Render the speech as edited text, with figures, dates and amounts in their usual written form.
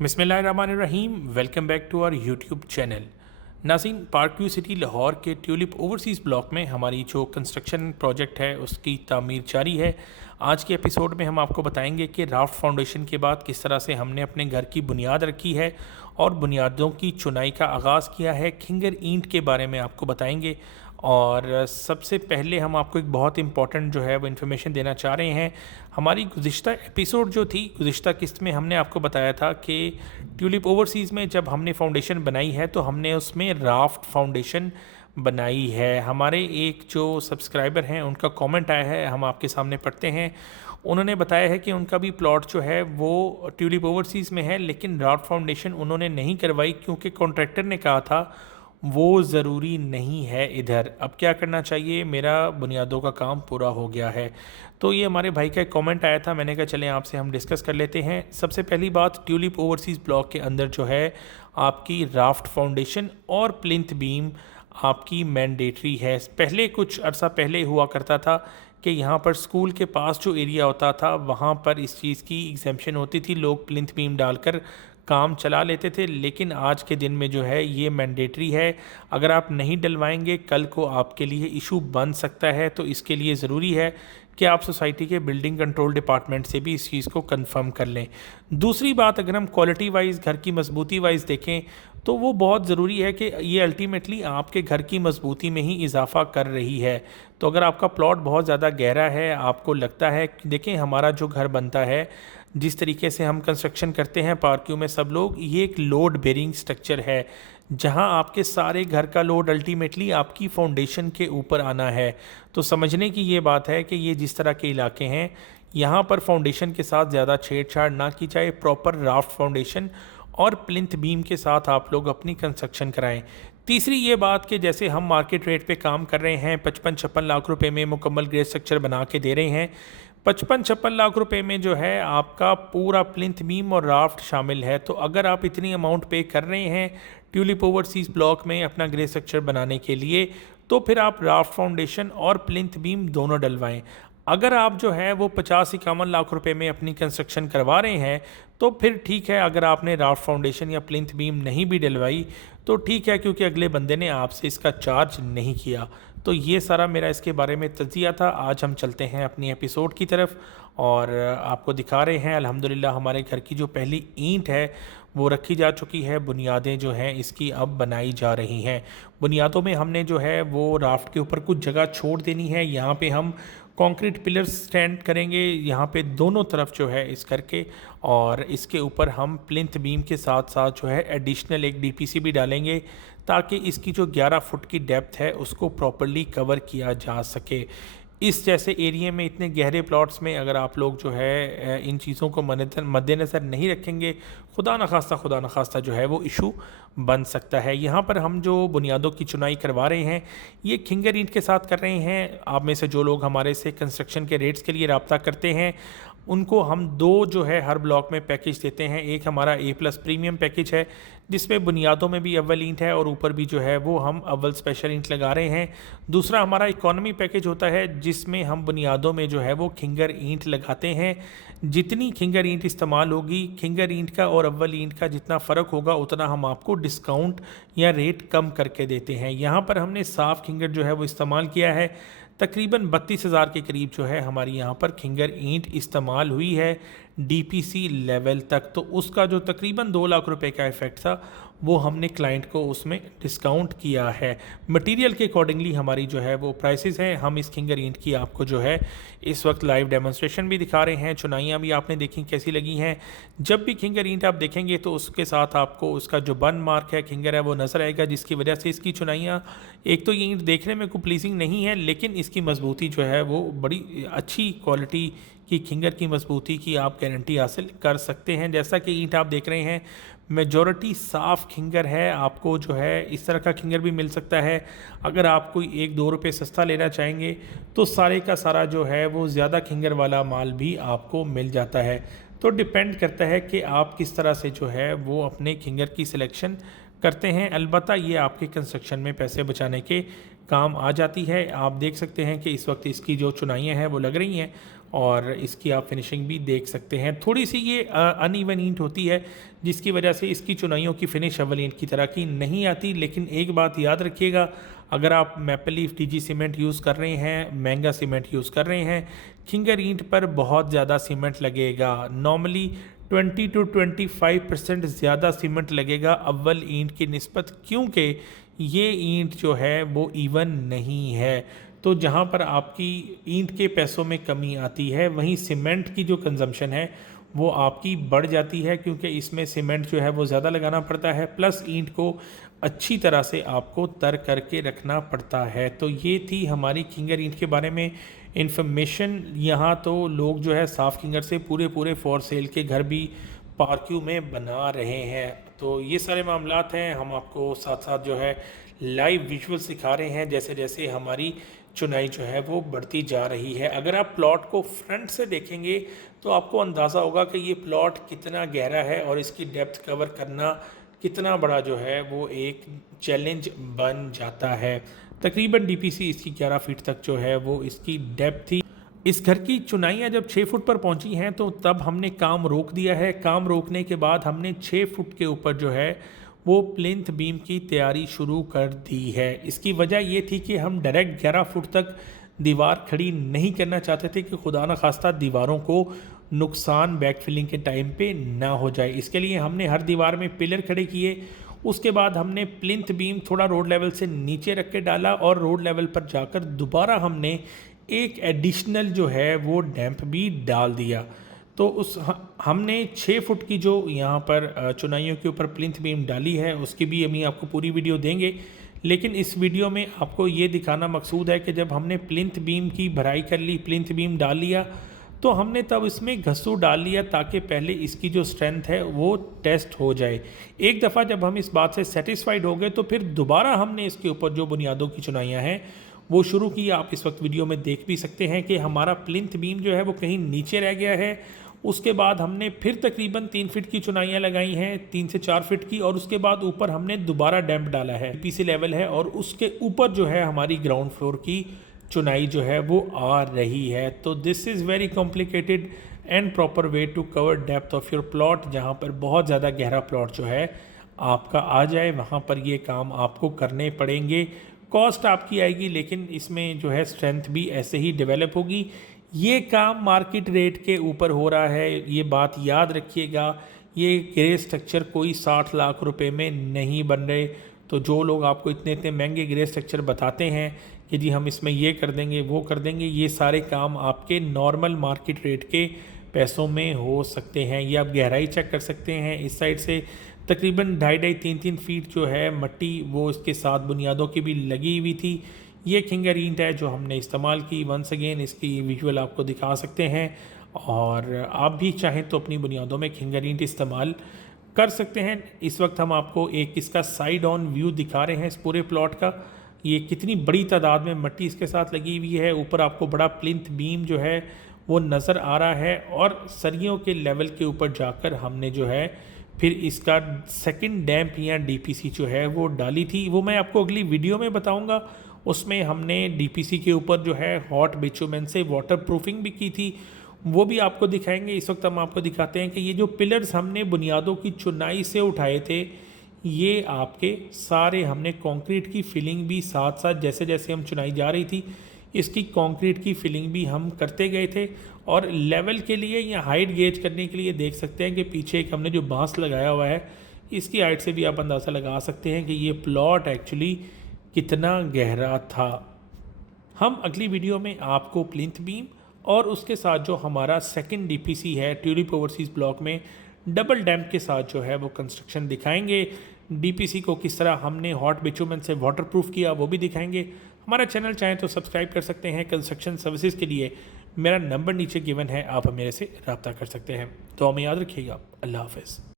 बिस्मिल्लाहिर्रहमानिर्रहीम। Welcome back to our YouTube channel. नाज़रीन, park view city Lahore के ट्यूलिप ओवरसीज़ ब्लॉक में हमारी जो कंस्ट्रक्शन प्रोजेक्ट है उसकी तामीर जारी है। आज के एपिसोड में हम आपको बताएंगे कि राफ्ट फाउंडेशन के बाद किस तरह से हमने अपने घर की बुनियाद रखी है और बुनियादों की चुनाई का आगाज़ किया है। खिंगर ईंट के बारे में आपको बताएंगे और सबसे पहले हम आपको एक बहुत इंपॉर्टेंट जो है वो इन्फॉर्मेशन देना चाह रहे हैं। हमारी गुज़िश्ता एपिसोड जो थी, गुज़िश्ता किस्त में हमने आपको बताया था कि ट्यूलिप ओवरसीज़ में जब हमने फाउंडेशन बनाई है तो हमने उसमें राफ्ट फाउंडेशन बनाई है। हमारे एक जो सब्सक्राइबर हैं उनका कमेंट आया है, हम आपके सामने पढ़ते हैं। उन्होंने बताया है कि उनका भी प्लॉट जो है वो ट्यूलिप ओवरसीज़ में है, लेकिन राफ्ट फाउंडेशन उन्होंने नहीं करवाई क्योंकि कॉन्ट्रैक्टर ने कहा था वो ज़रूरी नहीं है इधर। अब क्या करना चाहिए, मेरा बुनियादों का काम पूरा हो गया है। तो ये हमारे भाई का एक कमेंट आया था, मैंने कहा चलें आपसे हम डिस्कस कर लेते हैं। सबसे पहली बात, ट्यूलिप ओवरसीज़ ब्लॉक के अंदर जो है आपकी राफ्ट फाउंडेशन और प्लिंथ बीम आपकी मैंडेटरी है। पहले कुछ अर्सा पहले हुआ करता था कि यहाँ पर स्कूल के पास जो एरिया होता था वहाँ पर इस चीज़ की एग्जेम्पशन होती थी, लोग प्लिंथ बीम डालकर काम चला लेते थे, लेकिन आज के दिन में जो है ये मैंडेटरी है। अगर आप नहीं डलवाएंगे कल को आपके लिए इशू बन सकता है, तो इसके लिए ज़रूरी है कि आप सोसाइटी के बिल्डिंग कंट्रोल डिपार्टमेंट से भी इस चीज़ को कंफर्म कर लें। दूसरी बात, अगर हम क्वालिटी वाइज घर की मजबूती वाइज देखें तो वो बहुत ज़रूरी है कि ये अल्टीमेटली आपके घर की मजबूती में ही इजाफा कर रही है। तो अगर आपका प्लॉट बहुत ज़्यादा गहरा है, आपको लगता है कि देखें हमारा जो घर बनता है, जिस तरीके से हम कंस्ट्रक्शन करते हैं पार्क्यू में सब लोग, ये एक लोड बेरिंग स्ट्रक्चर है जहां आपके सारे घर का लोड अल्टीमेटली आपकी फाउंडेशन के ऊपर आना है। तो समझने की ये बात है कि ये जिस तरह के इलाके हैं यहाँ पर फाउंडेशन के साथ ज़्यादा छेड़छाड़ ना की जाए। प्रॉपर राफ्ट फाउंडेशन और प्लिंथ बीम के साथ आप लोग अपनी कंस्ट्रक्शन कराएं। तीसरी ये बात कि जैसे हम मार्केट रेट पे काम कर रहे हैं, 55-56 लाख रुपए में मुकम्मल ग्रेड स्ट्रक्चर बना के दे रहे हैं। 55-56 लाख रुपए में जो है आपका पूरा प्लिंथ बीम और राफ्ट शामिल है। तो अगर आप इतनी अमाउंट पे कर रहे हैं ट्यूलिप ओवरसीज़ ब्लॉक में अपना ग्रेड स्ट्रक्चर बनाने के लिए, तो फिर आप राफ्ट फाउंडेशन और प्लिंथ बीम दोनों डलवाएं। अगर आप जो है वो 50-51 लाख रुपए में अपनी कंस्ट्रक्शन करवा रहे हैं तो फिर ठीक है, अगर आपने राफ्ट फाउंडेशन या प्लिंथ बीम नहीं भी डलवाई तो ठीक है, क्योंकि अगले बंदे ने आपसे इसका चार्ज नहीं किया। तो ये सारा मेरा इसके बारे में तजिया था। आज हम चलते हैं अपनी एपिसोड की तरफ और आपको दिखा रहे हैं अल्हम्दुलिल्लाह हमारे घर की जो पहली ईंट है वो रखी जा चुकी है। बुनियादें जो हैं इसकी अब बनाई जा रही हैं। बुनियादों में हमने जो है वो राफ्ट के ऊपर कुछ जगह छोड़ देनी है। यहाँ पे हम कंक्रीट पिलर्स स्टैंड करेंगे यहाँ पे दोनों तरफ जो है इस करके, और इसके ऊपर हम प्लिंथ बीम के साथ साथ जो है एडिशनल एक डीपीसी भी डालेंगे ताकि इसकी जो 11 फुट की डेप्थ है उसको प्रॉपर्ली कवर किया जा सके। इस जैसे एरिया में इतने गहरे प्लॉट्स में अगर आप लोग जो है इन चीज़ों को मद्देनज़र नहीं रखेंगे, खुदा न खास्ता जो है वो इशू बन सकता है। यहाँ पर हम जो बुनियादों की चुनाई करवा रहे हैं ये खिंगर ईंट के साथ कर रहे हैं। आप में से जो लोग हमारे से कंस्ट्रक्शन के रेट्स के लिए रब्ता करते हैं उनको हम दो जो है हर ब्लॉक में पैकेज देते हैं। एक हमारा A+ प्रीमियम पैकेज है जिसमें बुनियादों में भी अव्वल ईंट है और ऊपर भी जो है वो हम अव्वल स्पेशल ईंट लगा रहे हैं। दूसरा हमारा इकोनॉमी पैकेज होता है जिसमें हम बुनियादों में जो है वो खिंगर ईंट लगाते हैं। जितनी खिंगर ईंट इस्तेमाल होगी, खिंगर ईंट का और अव्वल ईंट का जितना फ़र्क होगा उतना हम आपको डिस्काउंट या रेट कम करके देते हैं। यहाँ पर हमने साफ़ खिंगर जो है वो इस्तेमाल किया है। तकरीबन 32,000 के करीब जो है हमारी यहाँ पर खिंगर ईंट इस्तेमाल हुई है डीपीसी लेवल तक। तो उसका जो तकरीबन 2 लाख रुपए का इफ़ेक्ट था वो हमने क्लाइंट को उसमें डिस्काउंट किया है। मटेरियल के अकॉर्डिंगली हमारी जो है वो प्राइसेस हैं। हम इस खिंगर ईंट की आपको जो है इस वक्त लाइव डेमोन्स्ट्रेशन भी दिखा रहे हैं। चुनाइयाँ भी आपने देखी कैसी लगी हैं। जब भी खिंगर ईंट आप देखेंगे तो उसके साथ आपको उसका जो बर्न मार्क है खिंगर है वो नज़र आएगा, जिसकी वजह से इसकी चुनाइयाँ, एक तो ये ईंट देखने में कोई प्लीजिंग नहीं है लेकिन इसकी मजबूती जो है वो बड़ी अच्छी क्वालिटी की खिंगर की मजबूती की आप गारंटी हासिल कर सकते हैं। जैसा कि ईंट आप देख रहे हैं मेजॉरिटी साफ़ खिंगर है। आपको जो है इस तरह का खिंगर भी मिल सकता है। अगर आप कोई 1-2 रुपये सस्ता लेना चाहेंगे तो सारे का सारा जो है वो ज़्यादा खिंगर वाला माल भी आपको मिल जाता है। तो डिपेंड करता है कि आप किस तरह से जो है वो अपने खिंगर की सिलेक्शन करते हैं। अलबत्ता ये आपके कंस्ट्रक्शन में पैसे बचाने के काम आ जाती है। आप देख सकते हैं कि इस वक्त इसकी जो चुनाइयाँ हैं वो लग रही हैं और इसकी आप फिनिशिंग भी देख सकते हैं। थोड़ी सी ये अनइवन ईंट होती है जिसकी वजह से इसकी चुनाइयों की फिनिश अव्वल ईंट की तरह की नहीं आती। लेकिन एक बात याद रखिएगा, अगर आप maple leaf TG cement use कर रहे हैं, महंगा सीमेंट यूज़ कर रहे हैं, खिंगर ईंट पर बहुत ज़्यादा सीमेंट लगेगा। नॉर्मली 20 to 25% ज़्यादा सीमेंट लगेगा अव्वल ईंट की निस्बत, क्योंकि ये ईंट जो है वो इवन नहीं है। तो जहाँ पर आपकी ईंट के पैसों में कमी आती है, वहीं सीमेंट की जो कंजम्पशन है वो आपकी बढ़ जाती है, क्योंकि इसमें सीमेंट जो है वो ज़्यादा लगाना पड़ता है, प्लस ईंट को अच्छी तरह से आपको तर करके रखना पड़ता है। तो ये थी हमारी खिंगर ईंट के बारे में इन्फॉर्मेशन। यहाँ तो लोग जो है साफ खिंगर से पूरे पूरे फॉर सेल के घर भी पार्क्यू में बना रहे हैं। तो ये सारे मामलात हैं। हम आपको साथ साथ जो है लाइव विजुअल सिखा रहे हैं जैसे जैसे हमारी चुनाई जो है वो बढ़ती जा रही है। अगर आप प्लॉट को फ्रंट से देखेंगे तो आपको अंदाज़ा होगा कि ये प्लॉट कितना गहरा है और इसकी डेप्थ कवर करना कितना बड़ा जो है वो एक चैलेंज बन जाता है। तकरीबन डीपीसी इसकी 11 फीट तक जो है वो इसकी डेप्थ थी। इस घर की चुनाइयाँ जब 6 फुट पर पहुँची हैं तो तब हमने काम रोक दिया है। काम रोकने के बाद हमने 6 फुट के ऊपर जो है वो प्लिंथ बीम की तैयारी शुरू कर दी है। इसकी वजह ये थी कि हम डायरेक्ट 11 फुट तक दीवार खड़ी नहीं करना चाहते थे कि खुदा न खास्ता दीवारों को नुकसान बैकफिलिंग के टाइम पे ना हो जाए। इसके लिए हमने हर दीवार में पिलर खड़े किए। उसके बाद हमने प्लिंथ बीम थोड़ा रोड लेवल से नीचे रख के डाला और रोड लेवल पर जाकर दोबारा हमने एक एडिशनल जो है वो डैम्प भी डाल दिया। तो हमने 6 फुट की जो यहाँ पर चुनाइयों के ऊपर प्लिंथ बीम डाली है उसकी भी अभी आपको पूरी वीडियो देंगे। लेकिन इस वीडियो में आपको ये दिखाना मकसूद है कि जब हमने प्लिंथ बीम की भराई कर ली, प्लिंथ बीम डाल लिया, तो हमने तब इसमें घसू डाल लिया ताकि पहले इसकी जो स्ट्रेंथ है वो टेस्ट हो जाए। एक दफ़ा जब हम इस बात से सेटिस्फाइड हो गए तो फिर दोबारा हमने इसके ऊपर जो बुनियादों की चुनाइयाँ हैं वो शुरू की। आप इस वक्त वीडियो में देख भी सकते हैं कि हमारा प्लिंथ बीम जो है वो कहीं नीचे रह गया है। उसके बाद हमने फिर तकरीबन 3 फीट की चुनाइयाँ लगाई हैं, 3 से 4 फीट की, और उसके बाद ऊपर हमने दोबारा डैम्प डाला है। पीसी लेवल है और उसके ऊपर जो है हमारी ग्राउंड फ्लोर की चुनाई जो है वो आ रही है। तो this is very complicated and proper way to cover depth of your plot. जहाँ पर बहुत ज़्यादा गहरा प्लॉट जो है आपका आ जाए वहाँ पर ये काम आपको करने पड़ेंगे। कॉस्ट आपकी आएगी, लेकिन इसमें जो है स्ट्रेंथ भी ऐसे ही डेवलप होगी। ये काम मार्केट रेट के ऊपर हो रहा है, ये बात याद रखिएगा। ये ग्रे स्ट्रक्चर कोई 60 लाख रुपए में नहीं बन रहे। तो जो लोग आपको इतने इतने महंगे ग्रे स्ट्रक्चर बताते हैं कि जी हम इसमें ये कर देंगे वो कर देंगे, ये सारे काम आपके नॉर्मल मार्केट रेट के पैसों में हो सकते हैं। ये आप गहराई चेक कर सकते हैं। इस साइड से तकरीबन 2.5-3 फीट जो है मट्टी वो इसके साथ बुनियादों की भी लगी हुई थी। ये खिंगर ईंट है जो हमने इस्तेमाल की। वंस अगेन इसकी विजुअल आपको दिखा सकते हैं, और आप भी चाहें तो अपनी बुनियादों में खिंगर ईंट इस्तेमाल कर सकते हैं। इस वक्त हम आपको एक इसका साइड ऑन व्यू दिखा रहे हैं इस पूरे प्लॉट का। ये कितनी बड़ी तादाद में मट्टी इसके साथ लगी हुई है। ऊपर आपको बड़ा प्लिंथ बीम जो है वो नज़र आ रहा है, और सरियों के लेवल के ऊपर जाकर हमने जो है फिर इसका सेकंड डैम्प या डीपीसी जो है वो डाली थी। वो मैं आपको अगली वीडियो में बताऊंगा। उसमें हमने डीपीसी के ऊपर जो है हॉट बिटुमेन से वाटर प्रूफिंग भी की थी, वो भी आपको दिखाएंगे। इस वक्त हम आपको दिखाते हैं कि ये जो पिलर्स हमने बुनियादों की चुनाई से उठाए थे, ये आपके सारे हमने कंक्रीट की फिलिंग भी साथ साथ जैसे जैसे हम चुनाई जा रही थी इसकी कंक्रीट की फिलिंग भी हम करते गए थे। और लेवल के लिए या हाइट गेज करने के लिए देख सकते हैं कि पीछे एक हमने जो बांस लगाया हुआ है, इसकी हाइट से भी आप अंदाज़ा लगा सकते हैं कि ये प्लॉट एक्चुअली कितना गहरा था। हम अगली वीडियो में आपको प्लिंथ बीम और उसके साथ जो हमारा सेकंड डीपीसी है ट्यूलिप ओवरसीज़ ब्लॉक में डबल डैम्प के साथ जो है वो कंस्ट्रक्शन दिखाएंगे। डीपीसी को किस तरह हमने हॉट बिटुमेन से वाटरप्रूफ किया वो भी दिखाएंगे। हमारा चैनल चाहें तो सब्सक्राइब कर सकते हैं। कंस्ट्रक्शन सर्विसेज के लिए मेरा नंबर नीचे गिवन है, आप मेरे से रब्ता कर सकते हैं। तो हमें याद रखिएगा। अल्लाह हाफ़िज़।